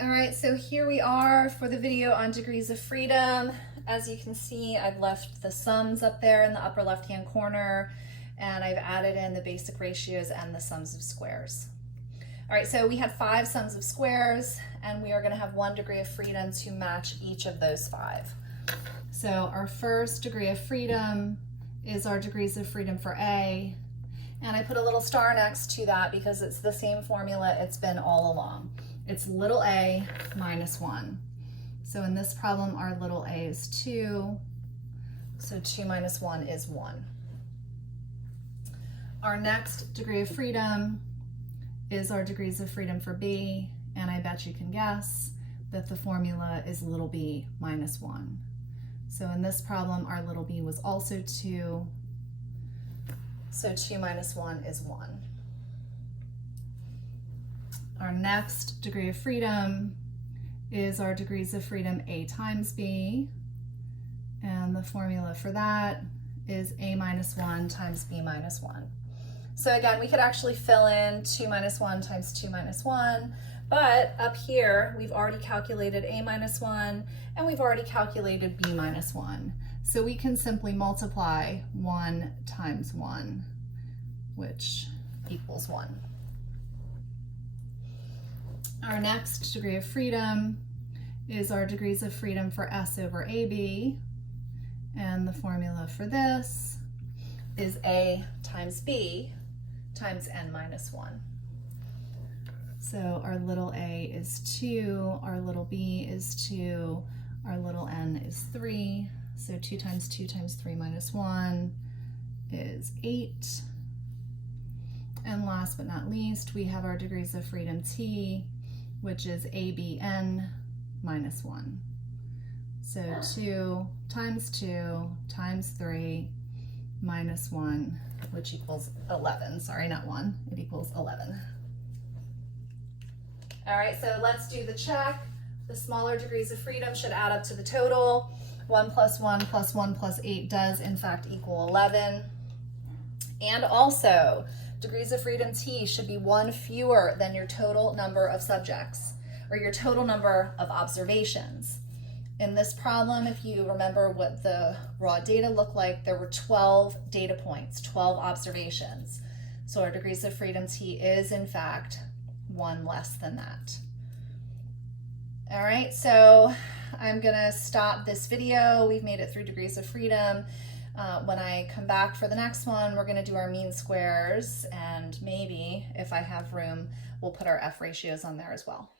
All right, so here we are for the video on degrees of freedom. As you can see, I've left the sums up there in the upper left-hand corner, and I've added in the basic ratios and the sums of squares. All right, so we had 5 sums of squares, and we are going to have 1 degree of freedom to match each of those 5. So our first degree of freedom is our degrees of freedom for A, and I put a little star next to that because it's the same formula it's been all along. It's little a minus 1. So in this problem, our little a is 2, so 2 minus 1 is 1. Our next degree of freedom is our degrees of freedom for B, and I bet you can guess that the formula is little b minus 1. So in this problem, our little b was also 2, so 2 minus 1 is 1. Our next degree of freedom is our degrees of freedom A times B, and the formula for that is A minus 1 times B minus 1. So again, we could actually fill in 2 minus 1 times 2 minus 1, but up here we've already calculated A minus 1 and we've already calculated B minus 1. So we can simply multiply 1 times 1, which equals 1. Our next degree of freedom is our degrees of freedom for S over AB, and the formula for this is A times B times n minus 1. So our little a is 2, our little b is 2, our little n is 3, so 2 times 2 times 3 minus 1 is 8. And last but not least, we have our degrees of freedom T, which is ABN minus 1. So 2 times 2 times 3 minus 1, which equals 11. Sorry, not 1. It equals 11. All right, so let's do the check. The smaller degrees of freedom should add up to the total. 1 plus 1 plus 1 plus 8 does, in fact, equal 11. And also, degrees of freedom T should be 1 fewer than your total number of subjects, or your total number of observations. In this problem, if you remember what the raw data looked like, there were 12 data points, 12 observations. So our degrees of freedom T is, in fact, 1 less than that. All right, so I'm gonna stop this video. We've made it through degrees of freedom. When I come back for the next one, we're gonna do our mean squares, and maybe, if I have room, we'll put our F ratios on there as well.